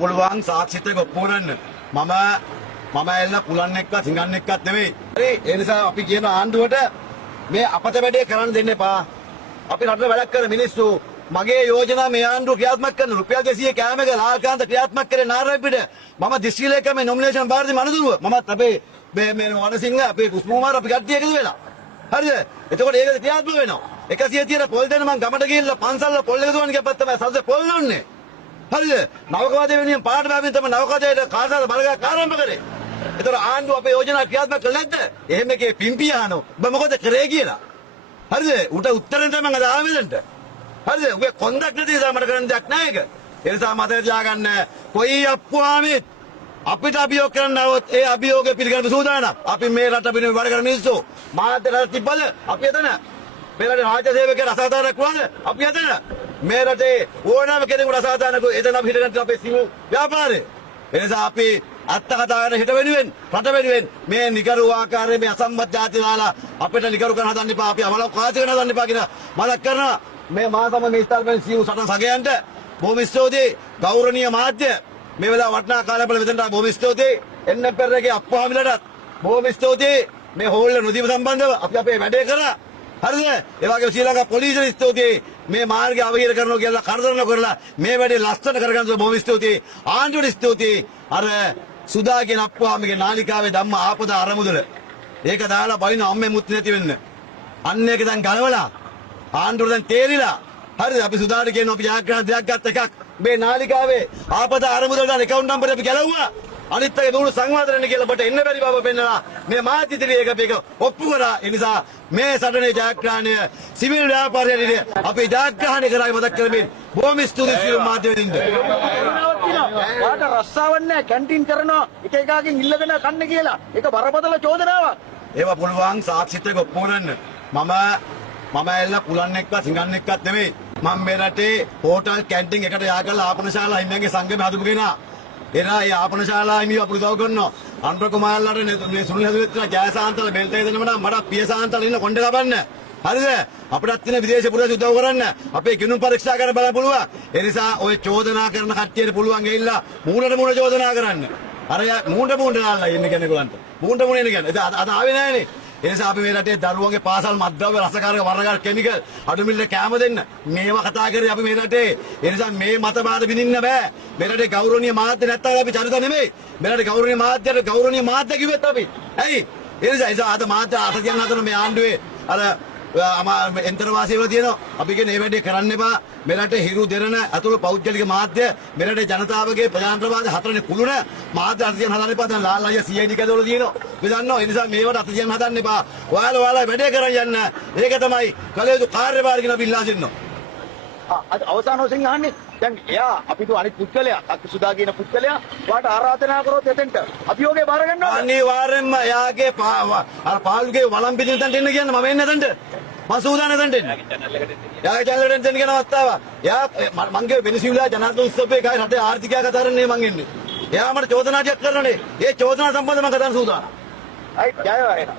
පුළුවන් සාක්ෂිත ඔප්පුවන්න මම ඇල්ල පුලන් එක්කත් හිඟන්න එක්කත් නෙවෙයි. හරි ඒ නිසා අපි කියන ආණ්ඩුවට මේ අපත වැඩේ කරන්න දෙන්න එපා. අපි රටේ වැඩක් කරන මිනිස්සු මගේ යෝජනා මේ ආණ්ඩුව ක්‍රියාත්මක කරන රුපියල් 200 කෑම එක ලාල්කාන්ත ක්‍රියාත්මක කරේ නාරයිපිට මම දිස්ත්‍රික්කයේ නොමිනේෂන් බාරදී මනදුරුව මමත් අපේ මේ වනසිංහ අපේ කුස්මුමාර අපි කට්ටිය එකතු වෙලා. හරිද? එතකොට ඒක ක්‍රියාත්මක වෙනවා. 130 පොල් දෙන මම ගමට ගිහිල්ලා පන්සල්ල පොල් එක දුවන්න ගියපත් තමයි සල්සේ පොල් දුන්නේ. හරිද? නවකවාදයේ වෙනින් පාට බෑමින් තමයි නවකවාදයට කාසාර බලගා ආරම්භ කරේ. ඒතර ආණ්ඩුව අපේ යෝජනා ක්‍රියාත්මක කළේ නැද්ද? එහෙම එකේ පිම්පිය අහනවා. ඔබ මොකද කරේ කියලා. හරිද? උට උත්තරෙන් තමයි මම ආවෙදන්ට. හරිද? ඔබේ කොන්දක් නැති නිසා මට කරන්න දෙයක් නැහැ ඒක. ඒ නිසා මතක තියාගන්න කොයි අප්පුවාමිත් අපිට අභියෝග කරන්නවොත් ඒ අභියෝගය පිළිගන්න සූදානම්. අපි මේ රට පිළිම වැඩ කරන මිනිස්සු මාධ්‍යයට තිබ්බද? අපි එතන. මේ රටේ රාජ්‍ය සේවකයන් අසාධාරණ වුණාද? අපි එතන. මේ රටේ ඕනෑම කෙනෙකුට අසාධාරණ එතන අපි හිටගන්න අපේ සිව් ව්‍යාපාරේ. ඒ නිසා අපි අත්ත කතා කරන හිට වෙනුවෙන් රට වෙනුවෙන් මේ නිකරු ආකාරයේ මේ අසම්මත ಜಾති දාලා අපිට නිකරු කරන හදන්න එපා. අපි අමලක් කාචි කරන හදන්න එපා කියන මතක් කරනවා. මේ මාසම මේ ස්ථාපන සිව් සටන් සගයන්ට බොහොම ස්තුතියි ගෞරවනීය මාධ්‍ය මේ වෙලාව වටිනා කාලයක් බල මෙතනට බොහොම ස්තුතියි එන්න පෙරේගේ අප්පුහාමිලටත් බොහොම ස්තුතියි මේ හෝල්ල නොදීම සම්බන්ධව අපි අපේ වැඩේ කරා. හරිද? ඒ වගේම ශ්‍රී ලංකා පොලිසියට ස්තුතියි මේ මාර්ගය අවහිර කරනවා කියලා කරදර නොකරලා මේ වැඩේ ලස්සන කරගන්න බොහොම ස්තුතියි. ආණ්ඩුවට ස්තුතියි. අර සුදා කියන අප්පුහාමිගේ නාලිකාවේ ධම්ම ආපද අරමුදල ඒක දාලා බයින අම්මේ මුත් නැති වෙන්න. අන්න ඒක දැන් ගලවලා ආණ්ඩුවට දැන් තේරිලා. හරිද? අපි සුදාට කියනවා අපි ජයග්‍රහණ දෙයක් ගත්ත එකක් මේ නාලිකාවේ ආපද අරමුදල දාලා account number අපි ගැලවුවා. අනිත් එක දුරු සංවාදරණ කියලා ඔබට එන්න බැරි බව පෙන්නලා මේ මාධ්‍යතිරිය එක ඔප්පු කරා. ඒ නිසා මේ සටනේ ජයග්‍රහණය සිවිල් ව්‍යාපාරයේ අපි ජයග්‍රහණය කරයි මතක් කරමින් බොහොම ස්තුතියි සිවිල් මාධ්‍යවලින්ද. වාට රස්සාවක් නැහැ කැන්ටින් කරනවා එක එකකින් ඉල්ලගෙන කන්න කියලා. ඒක බරපතල චෝදනාවක්. ඒවා පුළුවන් සාක්ෂිත ඔප්පු කරන්න. මම ඇල්ල පුලන් එක්කත් හිඟන්න එක්කත් නෙවෙයි. මම මේ රටේ හෝටල් කැන්ටින් එකට යා කරලා ආපනශාලා හිමියන්ගේ සංගමය හදපු කෙනා. එනා ඒ ආපනශාලා හිමියව අපිට උදව් කරනවා. අනුර කුමාරලාට මේ සුනිල් හදුවෙත්ලා ජයසාන්තල බෙල්ට දෙනම නම් මට පියසාන්තල ඉන්න කොණ්ඩේ කපන්න. හරිද? අපිටත් තියෙන විදේශ පුරවැසි උදව් කරන්න. අපේ ගිණුම් පරීක්ෂා කරන්න බලන්න පුළුවන්. ඒ නිසා ඔය චෝදනා කරන කට්ටියට පුළුවන් ගිහිල්ලා මූණට මූණ චෝදනා කරන්න. අර මූණට නාල්ලා ඉන්න කෙනෙකුලන්ට. මූණට මූණ ඉන්න කියන්නේ. අද ආවේ නැහනේ. ඒ නිසා අපි මේ රටේ දරුවන්ගේ පාසල් මත්ද්‍රව්‍ය රසකාරක වර්ගකාර කැමිකල් අඩුමිල්ල කැම දෙන්න මේවා කතා කරේ අපි මේ රටේ. ඒ නිසා මේ මතවාද විඳින්න බෑ. මේ රටේ ගෞරවනීය මාධ්‍ය නැත්තම් අපි චරිත නෙමෙයි. මේ රටේ ගෞරවනීය මාධ්‍යයට ගෞරවනීය මාධ්‍ය කිව්වෙත් අපි. ඇයි? ඒ නිසා අද මාධ්‍ය අත කියන අතර මේ ආණ්ඩුවේ අර එන්තර වාසියව තියෙනවා. අපි කියන මේ වැඩේ කරන්න එපා. මේ රටේ හිරු දෙරණ අතුළු පෞද්ගලික මාධ්‍ය මේ රටේ ජනතාවගේ ප්‍රජාතන්ත්‍රවාද හතරනේ කුළුණ මාධ්‍ය අත කියන හදන්න එපා. දැන් ලාල් අයියා CID කැදවල තියෙනවා. අපි දන්නවා. ඒ නිසා මේවට අත කියන හදන්න එපා. ඔයාලා වැඩේ කරන් යන්න. ඒක තමයි කලයුතු කාර්යභාරකින් අපි ඉල්ලා සිටිනවා. අවසාන වශයෙන් අහන්නේ දැන් එයා අපිට අනිත් පුද්ගලයා සුදා කියන පුද්ගලයා වාට ආරාධනා කරොත් එතෙන්ට අභියෝගය බාර ගන්නවා. අනිවාර්යෙන්ම එයාගේ අර පාළුගේ වළම් පිටින් තන්ට එන්න කියන්නේ මම එන්නේ නැතන්ට. මම සූදානම් නැතන්ට එන්න. එයාගේ channel එකට එන්න කියන අවස්ථාව. එයා මංගේ වෙනසිවිලා ජනාධිපති උත්සවයේ ගාය රටේ ආර්ථිකය කතා කරන්නේ මං එන්නේ. එයා මට චෝදනා ටිකක් කරනනේ. ඒ චෝදනා සම්බන්ධව මම කතා කරන්න සූදානම්. අයි ජය වේවා.